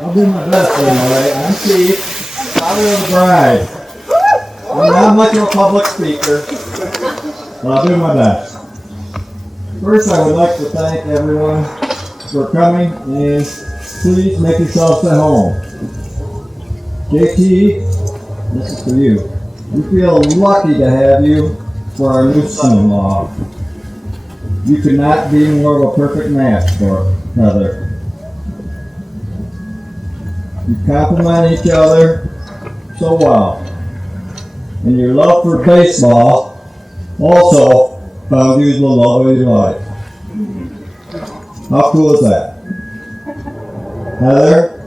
I'll do my best anyway. I'm Steve, father of the bride. I'm not much of a public speaker, but I'll do my best. First, I would like to thank everyone for coming, and please make yourselves at home. JT, this is for you. We feel lucky to have you for our new son-in-law. You could not be more of a perfect match for Heather. You complement each other so well. And your love for baseball also found you the love of your life. How cool is that? Heather,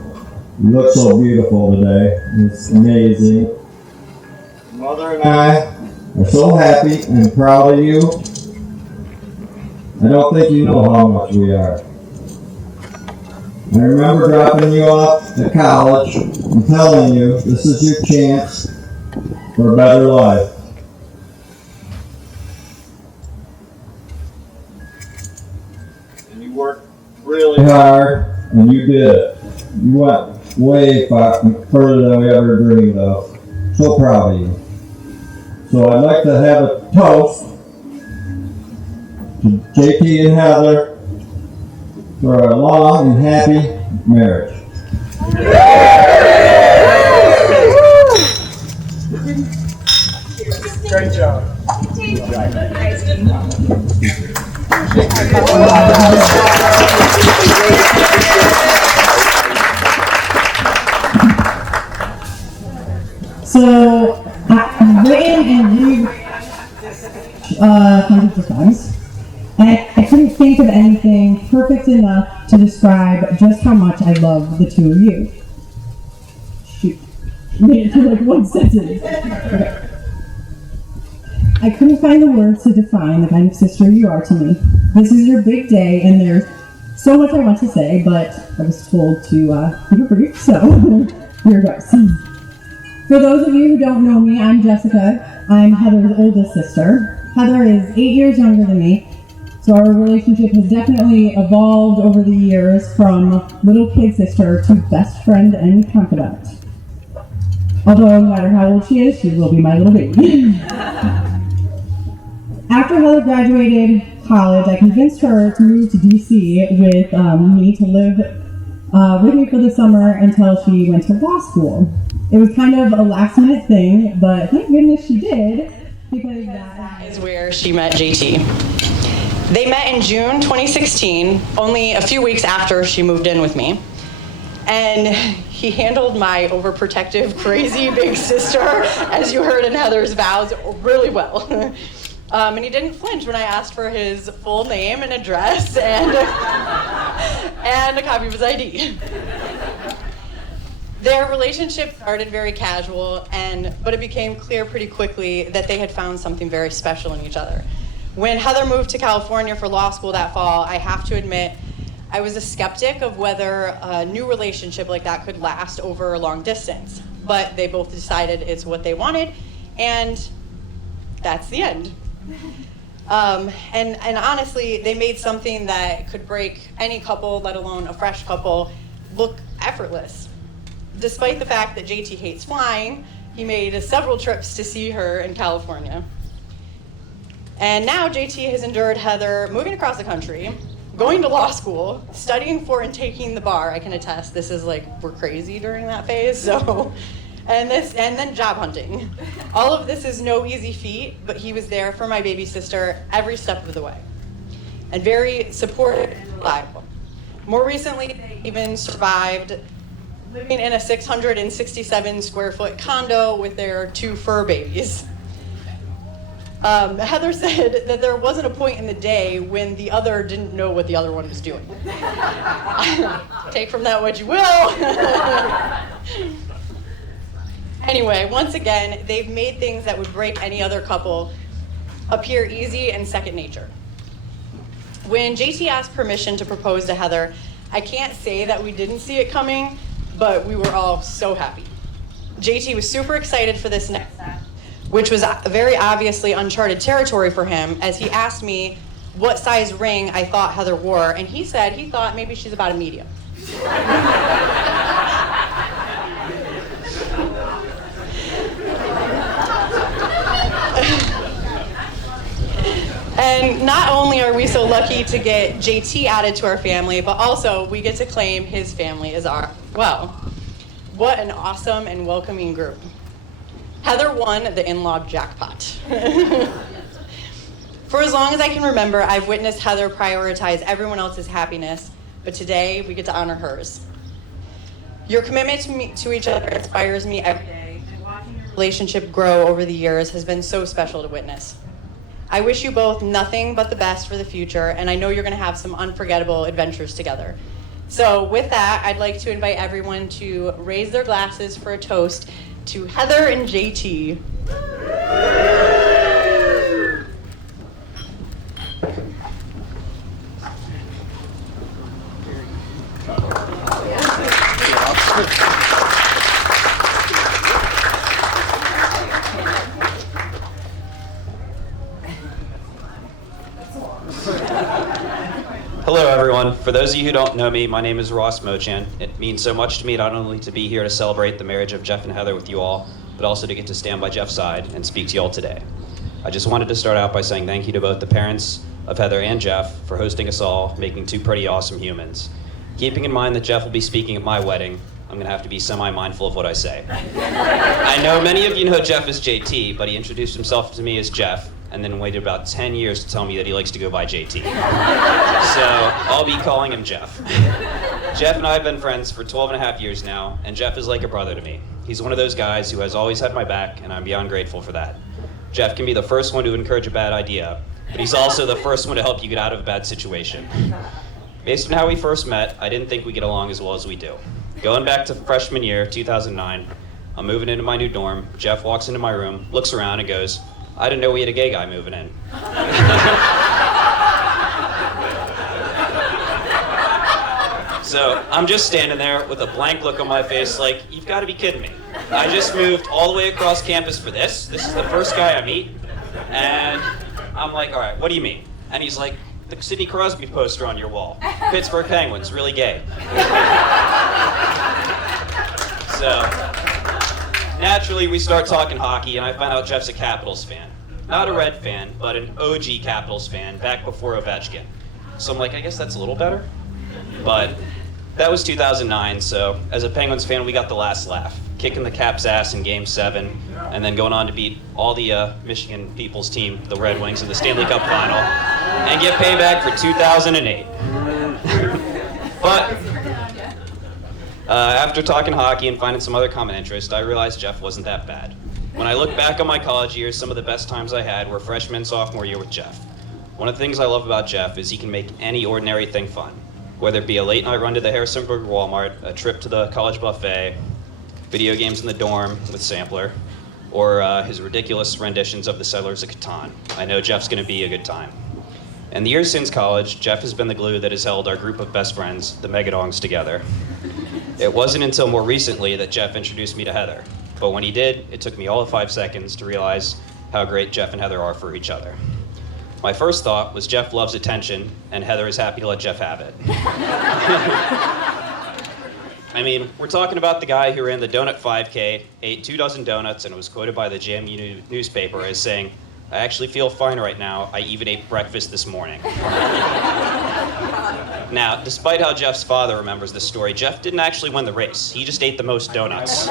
you look so beautiful today. It's amazing. Mother and I are so happy and proud of you. I don't think you know how much we are. I remember dropping you off at college and telling you this is your chance for a better life. And you worked really hard, and you did it. You went way further than we ever dreamed of. So proud of you. So I'd like to have a toast to JT and Heather for a long and happy marriage. Great job. So I've written and rewritten hundreds of times, and I couldn't think of anything perfect enough to describe just how much I love the two of you. Shoot. Made it to like one sentence. Okay. I couldn't find the words to define the kind of sister you are to me. This is your big day, and there's so much I want to say, but I was told to keep it brief, so here goes. For those of you who don't know me, I'm Jessica. I'm Heather's oldest sister. Heather is 8 years younger than me, so our relationship has definitely evolved over the years from little kid sister to best friend and confidant. Although no matter how old she is, she will be my little baby. After Heather graduated college, I convinced her to move to DC with me to live with me for the summer until she went to law school. It was kind of a last minute thing, but thank goodness she did, because that is where she met JT. They met in June 2016, only a few weeks after she moved in with me. And he handled my overprotective, crazy big sister, as you heard in Heather's vows, really well. And he didn't flinch when I asked for his full name and address and a copy of his ID. Their relationship started very casual, but it became clear pretty quickly that they had found something very special in each other. When Heather moved to California for law school that fall, I have to admit, I was a skeptic of whether a new relationship like that could last over a long distance. But they both decided it's what they wanted, and that's the end. And honestly, they made something that could break any couple, let alone a fresh couple, look effortless. Despite the fact that JT hates flying, he made several trips to see her in California. And now JT has endured Heather moving across the country, going to law school, studying for and taking the bar. I can attest, this is like, we're crazy during that phase, so. And then job hunting. All of this is no easy feat, but he was there for my baby sister every step of the way. And very supportive and reliable. More recently, they even survived living in a 667 square foot condo with their 2 fur babies. Heather said that there wasn't a point in the day when the other didn't know what the other one was doing. Take from that what you will. Anyway, once again, they've made things that would break any other couple appear easy and second nature. When JT asked permission to propose to Heather, I can't say that we didn't see it coming, but we were all so happy. JT was super excited for this next step, which was very obviously uncharted territory for him, as he asked me what size ring I thought Heather wore, and he said he thought maybe she's about a medium. And not only are we so lucky to get JT added to our family, but also we get to claim his family as our, well, what an awesome and welcoming group. Heather won the in-law jackpot. For as long as I can remember, I've witnessed Heather prioritize everyone else's happiness, but today we get to honor hers. Your commitment to each other inspires me every day, and watching your relationship grow over the years has been so special to witness. I wish you both nothing but the best for the future, and I know you're going to have some unforgettable adventures together. So with that, I'd like to invite everyone to raise their glasses for a toast to Heather and JT. Hello everyone. For those of you who don't know me, my name is Ross Mochan. It means so much to me not only to be here to celebrate the marriage of Jeff and Heather with you all, but also to get to stand by Jeff's side and speak to you all today. I just wanted to start out by saying thank you to both the parents of Heather and Jeff for hosting us all, making two pretty awesome humans. Keeping in mind that Jeff will be speaking at my wedding, I'm going to have to be semi-mindful of what I say. I know many of you know Jeff as JT, but he introduced himself to me as Jeff, and then waited about 10 years to tell me that he likes to go by JT. So I'll be calling him Jeff. Jeff and I have been friends for 12 and a half years now, and Jeff is like a brother to me. He's one of those guys who has always had my back, and I'm beyond grateful for that. Jeff can be the first one to encourage a bad idea, but he's also the first one to help you get out of a bad situation. Based on how we first met, I didn't think we'd get along as well as we do. Going back to freshman year, 2009, I'm moving into my new dorm. Jeff walks into my room, looks around, and goes, "I didn't know we had a gay guy moving in." So I'm just standing there with a blank look on my face like, you've got to be kidding me. I just moved all the way across campus for this. This is the first guy I meet. And I'm like, all right, what do you mean? And he's like, the Sidney Crosby poster on your wall. Pittsburgh Penguins, really gay. So naturally, we start talking hockey, and I find out Jeff's a Capitals fan. Not a Red fan, but an OG Capitals fan, back before Ovechkin. So I'm like, I guess that's a little better. But that was 2009, so as a Penguins fan, we got the last laugh. Kicking the Caps' ass in Game 7, and then going on to beat all the Michigan people's team, the Red Wings, in the Stanley Cup Final, and get payback for 2008. But after talking hockey and finding some other common interest, I realized Jeff wasn't that bad. When I look back on my college years, some of the best times I had were freshman and sophomore year with Jeff. One of the things I love about Jeff is he can make any ordinary thing fun. Whether it be a late night run to the Harrisonburg Walmart, a trip to the college buffet, video games in the dorm with Sampler, or his ridiculous renditions of the Settlers of Catan. I know Jeff's gonna be a good time. In the years since college, Jeff has been the glue that has held our group of best friends, the Megadongs, together. It wasn't until more recently that Jeff introduced me to Heather, but when he did, it took me all of 5 seconds to realize how great Jeff and Heather are for each other. My first thought was Jeff loves attention, and Heather is happy to let Jeff have it. I mean, we're talking about the guy who ran the Donut 5K, ate 2 dozen donuts, and was quoted by the JMU newspaper as saying, "I actually feel fine right now. I even ate breakfast this morning." Now, despite how Jeff's father remembers this story, Jeff didn't actually win the race. He just ate the most donuts.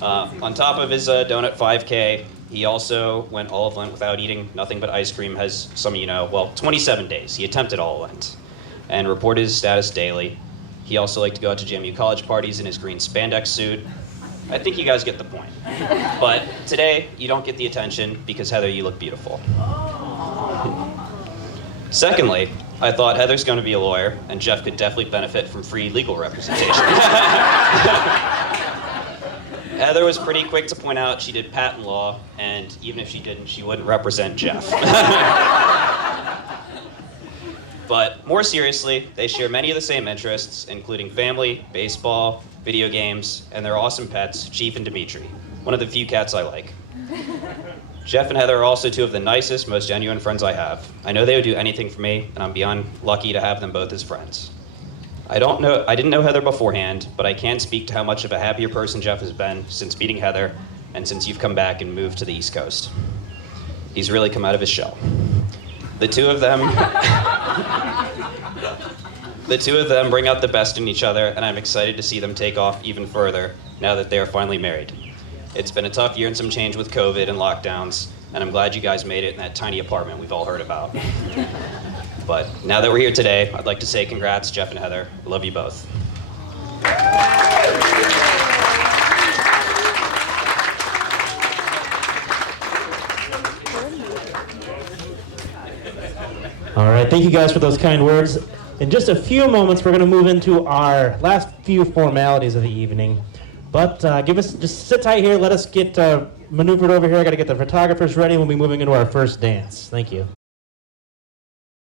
On top of his donut 5K, he also went all of Lent without eating nothing but ice cream, as some of you know. Well, 27 days. He attempted all of Lent and reported his status daily. He also liked to go out to JMU college parties in his green spandex suit. I think you guys get the point. But today, you don't get the attention because, Heather, you look beautiful. Secondly, I thought Heather's going to be a lawyer, and Jeff could definitely benefit from free legal representation. Heather was pretty quick to point out she did patent law, and even if she didn't, she wouldn't represent Jeff. But more seriously, they share many of the same interests, including family, baseball, video games, and their awesome pets, Chief and Dimitri, one of the few cats I like. Jeff and Heather are also two of the nicest, most genuine friends I have. I know they would do anything for me, and I'm beyond lucky to have them both as friends. I didn't know Heather beforehand, but I can speak to how much of a happier person Jeff has been since meeting Heather and since you've come back and moved to the East Coast. He's really come out of his shell. The two of them bring out the best in each other, and I'm excited to see them take off even further now that they are finally married. It's been a tough year and some change with COVID and lockdowns, and I'm glad you guys made it in that tiny apartment we've all heard about. But now that we're here today, I'd like to say congrats, Jeff and Heather. I love you both. All right, thank you guys for those kind words. In just a few moments, we're going to move into our last few formalities of the evening. But just sit tight here. Let us get maneuvered over here. I got to get the photographers ready. We'll be moving into our first dance. Thank you.